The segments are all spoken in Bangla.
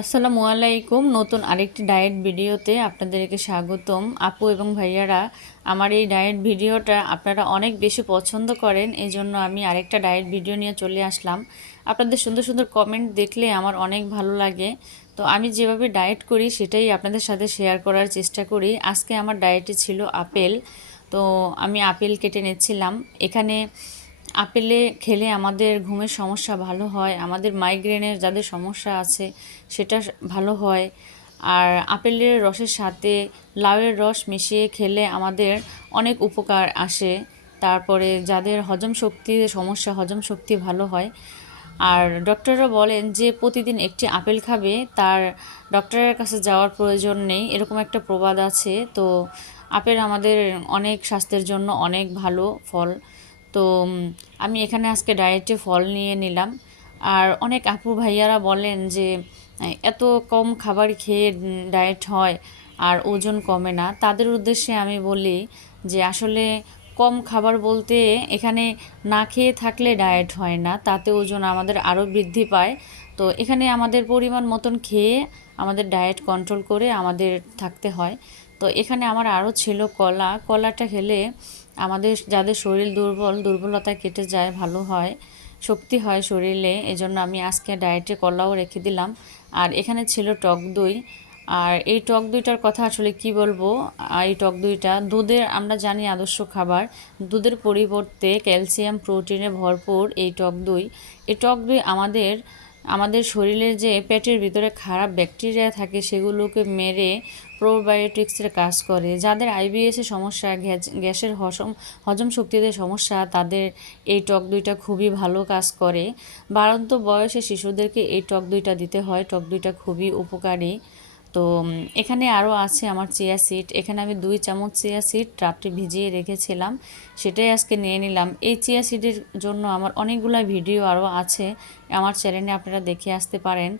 আসসালামু আলাইকুম। নতুন আরেকটি ডায়েট ভিডিওতে আপনাদেরকে স্বাগতম। আপু এবং ভাইয়ারা, আমার এই ডায়েট ভিডিওটা আপনারা অনেক বেশি পছন্দ করেন, এই জন্য আমি আরেকটা ডায়েট ভিডিও নিয়ে চলে আসলাম। আপনাদের সুন্দর সুন্দর কমেন্ট দেখলে আমার অনেক ভালো লাগে। তো আমি যেভাবে ডায়েট করি সেটাই আপনাদের সাথে শেয়ার করার চেষ্টা করি। আজকে আমার ডায়েটে ছিল আপেল। তো আমি আপেল কেটে নিচ্ছিলাম। এখানে আপেলে খেলে আমাদের ঘুমের সমস্যা ভালো হয়, আমাদের মাইগ্রেনের যাদের সমস্যা আছে সেটা ভালো হয়। আর আপেলের রসের সাথে লাউয়ের রস মিশিয়ে খেলে আমাদের অনেক উপকার আসে। তারপরে যাদের হজম শক্তির সমস্যা, হজম শক্তি ভালো হয়। আর ডক্টররা বলেন যে প্রতিদিন একটি আপেল খাবে, তার ডক্টরের কাছে যাওয়ার প্রয়োজন নেই, এরকম একটা প্রবাদ আছে। তো আপেল আমাদের অনেক স্বাস্থ্যের জন্য অনেক ভালো ফল। তো আমি এখানে আজকে ডায়েটে ফল নিয়ে নিলাম। আর অনেক আপু ভাইয়ারা বলেন যে এত কম খাবার খেয়ে ডায়েট হয় আর ওজন কমে না। তাদের উদ্দেশ্যে আমি বলি যে আসলে কম খাবার বলতে এখানে না খেয়ে থাকলে ডায়েট হয় না, তাতে ওজন আমাদের আরও বৃদ্ধি পায়। তো এখানে আমাদের পরিমাণ মতন খেয়ে আমাদের ডায়েট কন্ট্রোল করে আমাদের থাকতে হয়। তো এখানে আমার আরও ছিল কলা। কলাটা খেলে আমাদের যাদের শরীর দুর্বলতা কেটে যায়, ভালো হয়, শক্তি হয় শরীরে। এজন্য আমি আজকে ডায়েটে কলাও রেখে দিলাম। আর এখানে ছিল টক দই। আর এই টক দইটার কথা আসলে কি বলবো। এই টক দইটা দুধের, আমরা জানি, আদর্শ খাবার। দুধের পরিবর্তে ক্যালসিয়াম প্রোটিনে ভরপুর এই টক দই। এই টক দই আমাদের আমাদের শরীরের যে পেটের ভিতরে খারাপ ব্যাকটেরিয়া থাকে সেগুলোকে মেরে প্রোবায়োটিক্সের কাজ করে। যাদের আইবিএসের সমস্যা, গ্যাসের হজম শক্তিতে সমস্যা, তাদের এই টক দইটা খুবই ভালো কাজ করে। বাড়ন্ত বয়সে শিশুদেরকে এই টক দইটা দিতে হয়। টক দইটা খুবই উপকারী। তো এখানে আরও আছে আমার চিয়া সিড। এখানে আমি 2 চামচ চিয়া সিড রাত্রে ভিজিয়ে রেখেছিলাম, সেটাই আজকে নিয়ে নিলাম। এই চিয়া সিডের জন্য আমার অনেকগুলো ভিডিও আরও আছে আমার চ্যানেলে, আপনারা দেখে আসতে পারেন।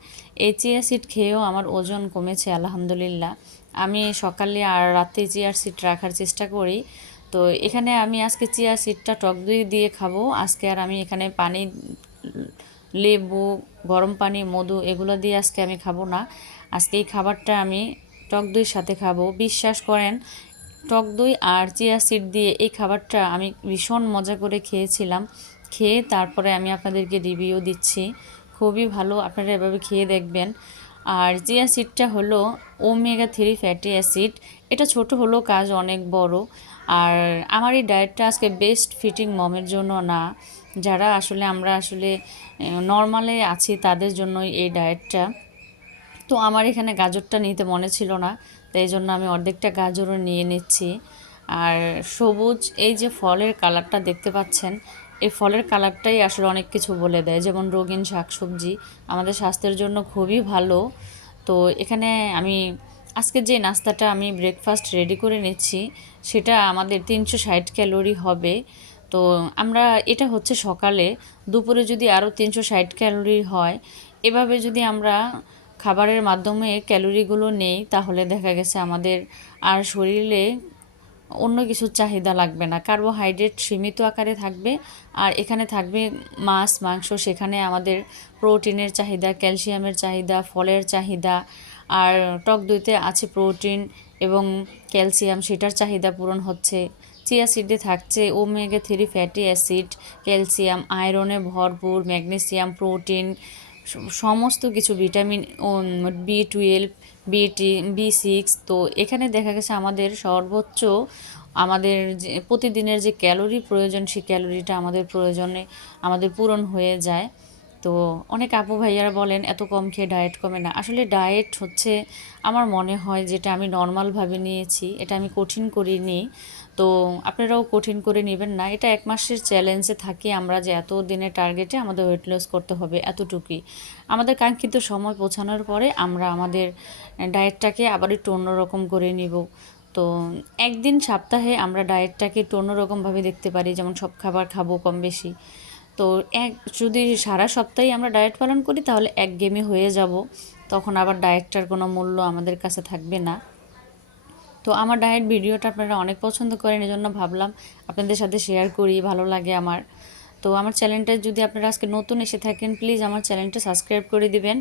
এই চিয়া সিড খেয়েও আমার ওজন কমেছে আলহামদুলিল্লাহ। আমি সকালে আর রাতে চিয়া সিড রাখার চেষ্টা করি। তো এখানে আমি আজকে চিয়া সিডটা টক দই দিয়ে খাবো। আজকে আর আমি এখানে পানি, লেবু, গরম পানি, মধু এগুলো দিয়ে আজকে আমি খাবো না। আজকে এই খাবারটা আমি টক দইয়ের সাথে খাবো। বিশ্বাস করেন, টক দই আর চিয়া সিড দিয়ে এই খাবারটা আমি ভীষণ মজা করে খেয়েছিলাম। খেয়ে তারপরে আমি আপনাদেরকে রিভিউ দিচ্ছি। খুবই ভালো, আপনারা এভাবে খেয়ে দেখবেন। আর চিয়া সিডটা হলো ওমেগা 3 ফ্যাটি অ্যাসিড। এটা ছোট হলেও কাজ অনেক বড়। আর আমার এই ডায়েটটা আজকে বেস্ট ফিটিং মমের জন্য না, যারা আসলে আমরা আসলে নর্মালে আছি তাদের জন্যই এই ডায়েটটা। তো আমার এখানে গাজরটা নিতে মনে ছিল না, তাই জন্য আমি অর্ধেকটা গাজরও নিয়ে নিচ্ছি। আর সবুজ এই যে ফলের কালারটা দেখতে পাচ্ছেন, এই ফলের কালারটাই আসলে অনেক কিছু বলে দেয়। যেমন রঙিন শাকসবজি আমাদের স্বাস্থ্যের জন্য খুবই ভালো। তো এখানে আমি আজকে যে নাস্তাটা আমি ব্রেকফাস্ট রেডি করে নিচ্ছি সেটা আমাদের 360 ক্যালোরি হবে। তো আমরা, এটা হচ্ছে সকালে, দুপুরে যদি আরও 360 ক্যালোরি হয়, এভাবে যদি আমরা খাবারের মাধ্যমে ক্যালোরিগুলো নেই তাহলে দেখা গেছে আমাদের আর শরীরে অন্য কিছুর চাহিদা লাগবে না। কার্বোহাইড্রেট সীমিত আকারে থাকবে, আর এখানে থাকবে মাছ, মাংস। সেখানে আমাদের প্রোটিনের চাহিদা, ক্যালসিয়ামের চাহিদা, ফলের চাহিদা। আর টক দইতে আছে প্রোটিন এবং ক্যালসিয়াম, সেটার চাহিদা পূরণ হচ্ছে। চিয়া সিডে থাকছে ওমেগা 3 ফ্যাটি অ্যাসিড, ক্যালসিয়াম, আয়রনে ভরপুর, ম্যাগনেসিয়াম, প্রোটিন, সমস্ত কিছু, ভিটামিন, B12, B6। তো এখানে দেখা গেছে আমাদের সর্বোচ্চ, আমাদের যে প্রতিদিনের যে ক্যালোরি প্রয়োজন সেই ক্যালোরিটা আমাদের প্রয়োজনে আমাদের পূরণ হয়ে যায়। তো অনেক আপু ভাইয়ারা বলেন এত কম খেয়ে ডায়েট কমে না। আসলে ডায়েট হচ্ছে, আমার মনে হয় যেটা আমি নর্মালভাবে নিয়েছি, এটা আমি কঠিন করিনি। তো আপনারাও কঠিন করে নেবেন না। এটা 1 মাসের চ্যালেঞ্জে থাকি আমরা, যে এত দিনের টার্গেটে আমাদের ওয়েট লস করতে হবে, এতটুকুই। আমাদের কাঙ্ক্ষিত সময় পৌঁছানোর পরে আমরা আমাদের ডায়েটটাকে আবার একটু অন্যরকম করে নিব। তো একদিন সপ্তাহে আমরা ডায়েটটাকে একটু অন্যরকমভাবে দেখতে পারি, যেমন সব খাবার খাবো কম বেশি। তো যদি সারা সপ্তাহে আমরা ডায়েট পালন করি তাহলে একঘেয়েমি হয়ে যাব, তখন আবার ডায়েটটার কোনো মূল্য আমাদের কাছে থাকবে না। তো আমার ডায়েট ভিডিওটা আপনারা অনেক পছন্দ করেন, এজন্য ভাবলাম আপনাদের সাথে শেয়ার করি, ভালো লাগে আমার। তো আমার চ্যানেলটা যদি আপনারা আজকে নতুন এসে থাকেন প্লিজ আমার চ্যানেলটা সাবস্ক্রাইব করে দিবেন,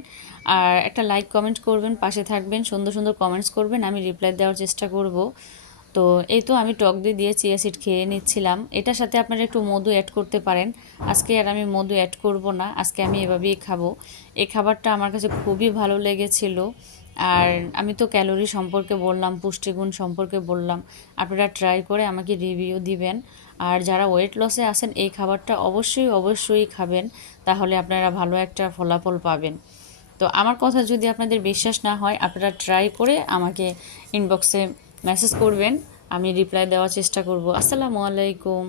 আর একটা লাইক কমেন্ট করবেন, পাশে থাকবেন, সুন্দর সুন্দর কমেন্টস করবেন, আমি রিপ্লাই দেওয়ার চেষ্টা করব। তো এই তো আমি টক দই দিয়ে চিয়া সিড খেয়ে নিচ্ছিলাম। এটার সাথে আপনারা একটু মধু অ্যাড করতে পারেন। আজকে আর আমি মধু অ্যাড করব না, আজকে আমি এভাবেই খাবো। এই খাবারটা আমার কাছে খুবই ভালো লেগেছিল। আর আমি তো ক্যালোরি সম্পর্কে বললাম, পুষ্টিগুণ সম্পর্কে বললাম, আপনারা ট্রাই করে আমাকে রিভিউ দিবেন। আর যারা ওয়েট লসে আছেন এই খাবারটা অবশ্যই অবশ্যই খাবেন, তাহলে আপনারা ভালো একটা ফলাফল পাবেন। তো আমার কথা যদি আপনাদের বিশ্বাস না হয় আপনারা ট্রাই করে আমাকে ইনবক্সে মেসেজ করবেন, আমি রিপ্লাই দেওয়ার চেষ্টা করব। আসসালামু আলাইকুম।